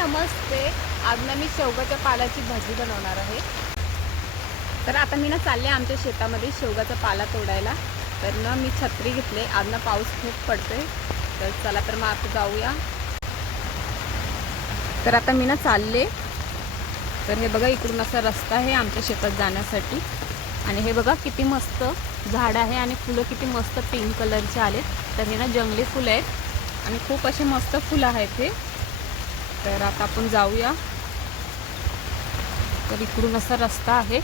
नमस्ते. आज ना मी शेवगाच्या पालाची भाजी बनवणार आहे. तर आता मी ना चालले आमच्या शेतामध्ये शेवगाचा पाला तोडायला. तर ना मी छत्री घेतले. आज ना पाऊस खूप पडतोय. तर चला तर मग आता जाऊया. तर आता मी ना चालले. तर हे बघा इकडून असा रस्ता आहे आमच्या शेतात जाण्यासाठी. आणि हे बघा किती मस्त झाड आहे आणि फुलं किती मस्त पिंक कलरचे आलेत. तर हे ना जंगली फुलं आहेत. आणि खूप असे मस्त फुलं आहेत हे. तर आता आपण जाऊया. तर इकडून असा रस्ता आहे.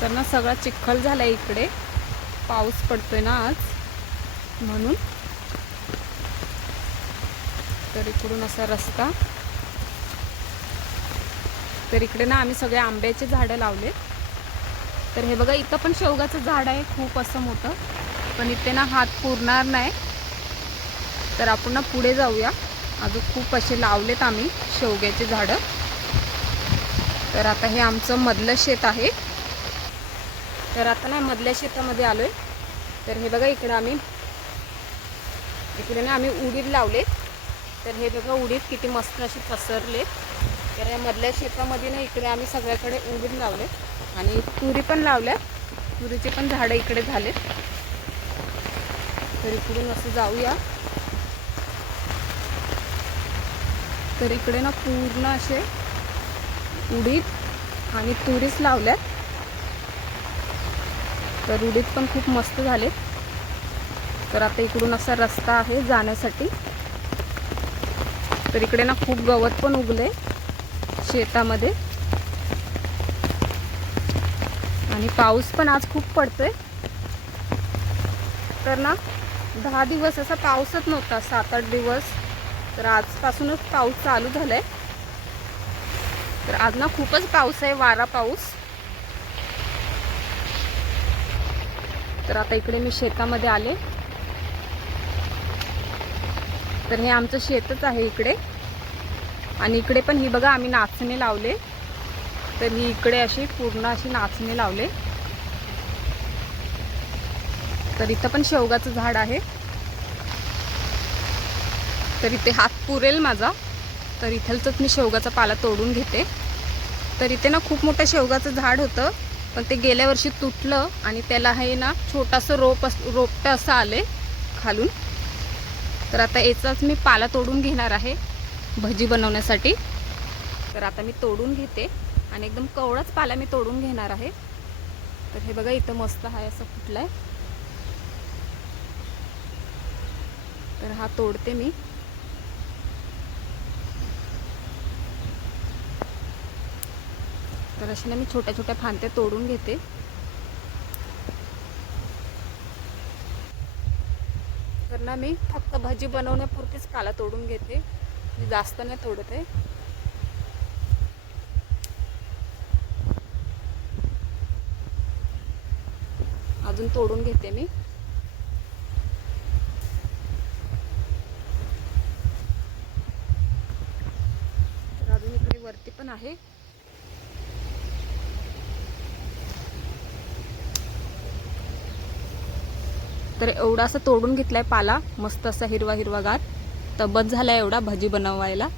तर ना सगळा चिखल झाला इकडे. पाऊस पडतोय ना आज म्हणून. तर इकडून असा रस्ता. तर इकडे ना आम्ही सगळे आंब्याचे झाडं लावले. तर हे बघा इथं पण शेवगाचं झाड आहे खूप असं मोठं. पण इथे ना हात पुरणार नाही. तर आपण ना पुढे जाऊया. अजून खूप असे लावलेत आम्ही शेवग्याचे झाडं. तर आता हे आमचं मधलं शेत आहे. तर आता ना मधल्या शेतामध्ये आहे तर हे बघा इकडे आम्ही इकडे ना आम्ही उडीद लावले तर हे बघा उडीद किती मस्त असे पसरले तर या मधल्या शेतामध्ये ना इकडे आम्ही सगळ्याकडे उडीद लावले. आणि तुरी पण लावल्या. तुरीचे पण झाडं इकडे झालेत. तर इकडून असं जाऊया. तर इकडे ना पूर्ण असे उडीद आणि तुरीच लावल्यात. तर उडीद पण खूप मस्त झालेत. तर आता इकडून असा रस्ता आहे जाण्यासाठी. तर इकडे ना खूप गवत पण उगले शेतामध्ये. आणि पाऊस पण आज खूप पडतोय. तर ना दहा दिवस असा पाऊसच नव्हता सात आठ दिवस. तर आजपासूनच पाऊस चालू झालाय. तर आज ना खूपच पाऊस आहे वारा पाऊस. तर आता इकडे मी शेतामध्ये आले. तर हे आमचं शेतच आहे इकडे. आणि इकडे पण ही बघा आम्ही नाचणे लावले. तर ही इकडे अशी पूर्ण अशी नाचणे लावले. तर इथं पण शेवगाचं झाड आहे. तर इथे हात पुरेल माझा. तर इथलचंच मी शेवगाचा पाला तोडून घेते. तर इथे ना खूप मोठं शेवगाचं झाड होतं पण ते गेल्या वर्षी तुटलं आणि त्याला हे ना छोटासं रोप अस रोपटं असं आले खालून. तर आता याचाच मी पाला तोडून घेणार आहे भजी बनवण्यासाठी. तर आता मी तोडून घेते आणि एकदम कवळाच पाला मी तोडून घेणार आहे. तर हे बघा इथं मस्त आहे असं फुटलं आहे तर हा तोडते मी. तर अशा ना मी छोट्या छोट्या फांत्या तोडून घेते. तर ना मी फक्त भाजी बनवण्यापुरतीच पाला तोडून घेते. मी जास्त नाही तोडते. अजून तोडून घेते मी. तर अजून इकडे वरती पण आहे. तर एवढा असं तोडून घेतलाय पाला. मस्त असा हिरवा हिरवागार तर बस झाला एवढा भजी बनवायला.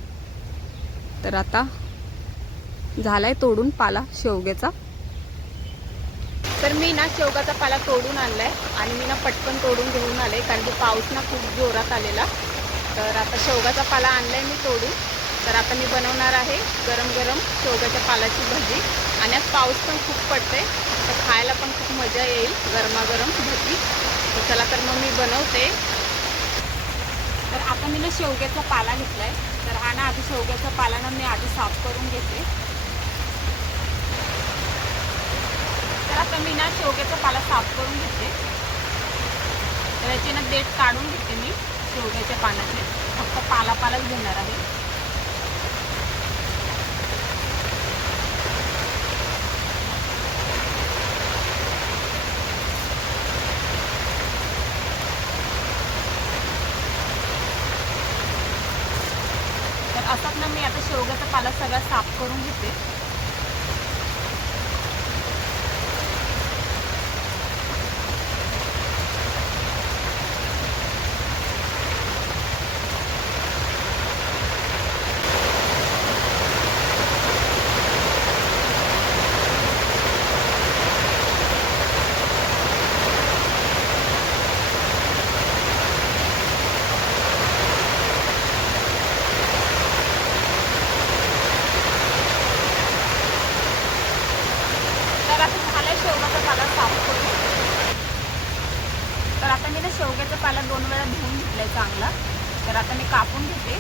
तर आता झालाय तोडून पाला शेवग्याचा. तर मी ना शेवगाचा पाला तोडून आणलाय आणि मी ना पटकन तोडून घेऊन आले कारण की पाऊस ना खूप जोरात आलेला. तर आता शेवगाचा पाला आणलाय मी तोडून. तर आता मी बनवणार आहे गरम गरम शेवगाच्या पालाची भाजी. आणि आज पाऊस पण खूप पडते तर खायला पण खूप मजा येईल. गरमागरम भजी. तर चला तर मग मी बनवते. तर आता मी ना शेवग्याचा पाला घेतला आहे तर हा ना आधी शेवग्याचा पाला ना मी आधी साफ करून घेते. तर आता मी ना शेवग्याचा पाला साफ करून घेते. तर याचे ना देठ काढून घेते मी शेवग्याच्या पानाचे. फक्त पाला पालाच घेणार आहे. असतात ना मी आता शेवग्याचा पाला सगळा साफ करून घेते. दोन वेळा धुवून घेतलाय चांगला. तर आता मी कापून घेते.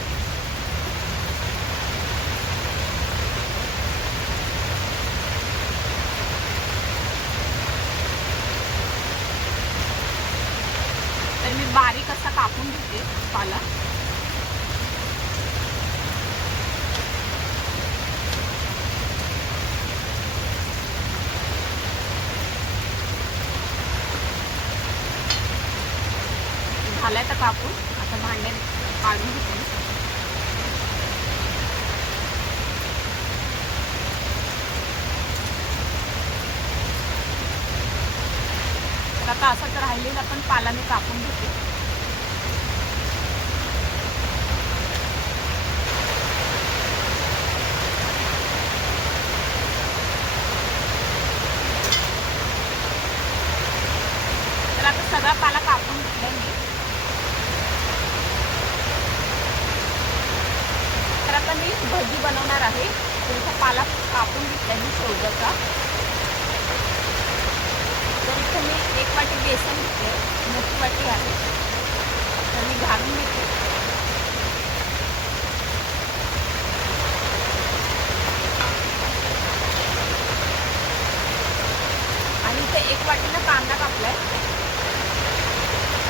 तर मी बारीक असा कापून घेते पाला झालाय तर कापून आता भांडे काढून घेते मी. आता असं राहिलेला पण पाला मी कापून घेते तर आता सगळा पाला कापून घेतलाय मी. तर आता मी भजी बनवणार आहे. तुमचा पाला कापून घेतलाय मी शोधाचा इथं मी एक वाटी बेसन घेते मोठी वाटी आहे. तर मी घालून घेते. आणि इथे एक वाटीनं कांदा कापलाय.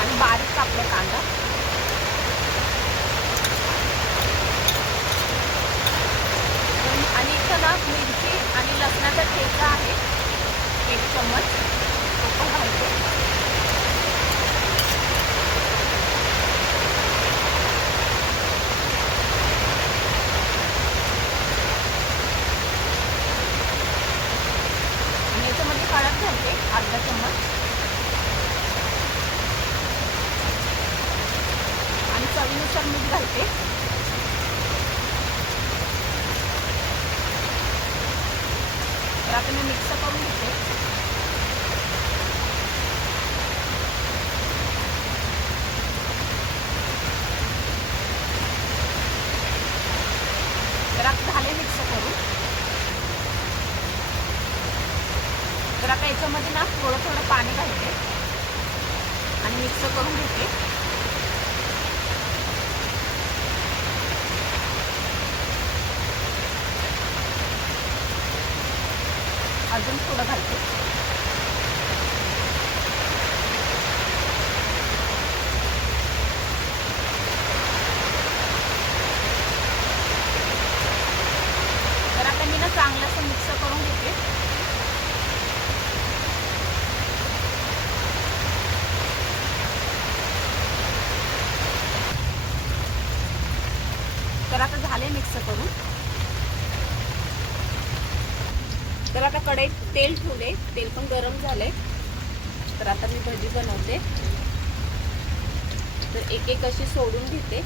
आणि बारीक कापलाय कांदा. आणि इथं ना मिरची आणि लसणाचा ठेचा आहे. एक चम्मच तो पण घालते आणि याच्यामध्ये हळद घालते अर्धा चम्मच. आणि चवीनुसार मीठ घालते. तर आता मी मिक्स करून घेते तर आता झाले मिक्स करून तर आता याच्यामध्ये ना थोडं थोडं पाणी घालते आणि मिक्स करून घेते. अजून थोडं घालते तर आता मी ना चांगलं असं मिक्स करून घेते तर आता झाले मिक्स करून तर आता कढईत तेल ठेवले. तेल पण गरम झाले तर आता मी भजी बनवते. तर एक एक अशी सोडून घेते.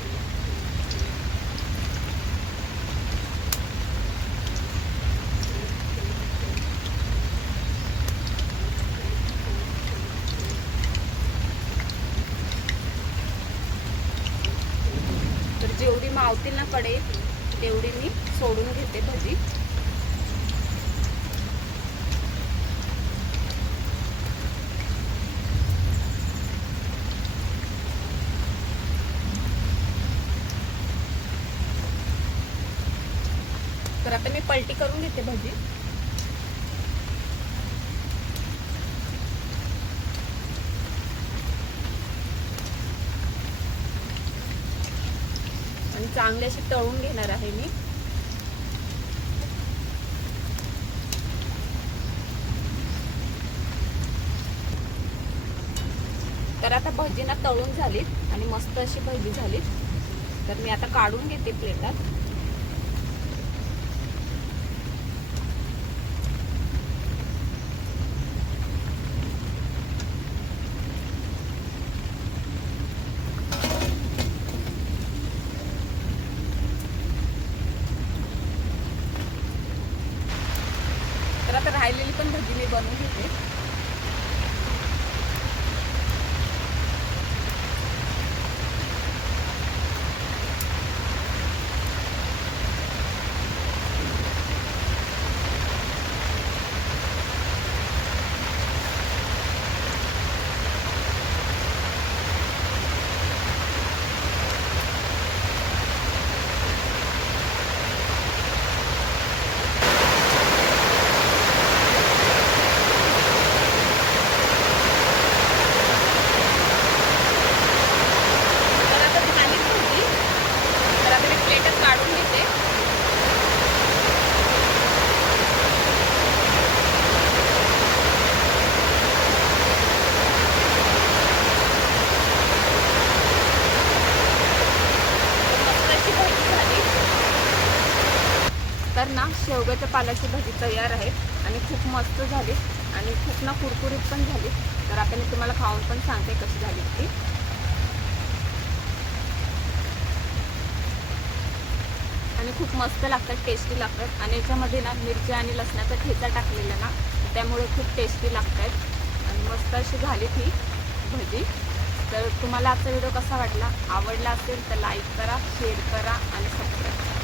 तर जेवढी मावतील ना कढईत तेवढी मी सोडून घेते भजी तर आता मी पलटी करून घेते भजी. आणि चांगले असे तळून घेणार आहे मी. तर आता भजी ना तळून झालीत आणि मस्त अशी भजी झालीत. तर मी आता काढून घेते प्लेटात. तर पण भजी मी बनवून घेते. ना शेवग्याच्या पाल्याची भजी तयार आहे आणि खूप मस्त झाली आणि खूप ना कुरकुरीत पण झाली. तर आता मी तुम्हाला खाऊन पण सांगते कशी झाली ती. आणि खूप मस्त लागतात टेस्टी लागतात. आणि याच्यामध्ये ना मिरची आणि लसणाचा ठेचा टाकलेला ना त्यामुळे खूप टेस्टी लागतात. आणि मस्त अशी झाली ती भजी. तर तुम्हाला आजचा व्हिडिओ कसा वाटला? आवडला असेल तर लाईक करा शेअर करा आणि सबस्क्राईब करा.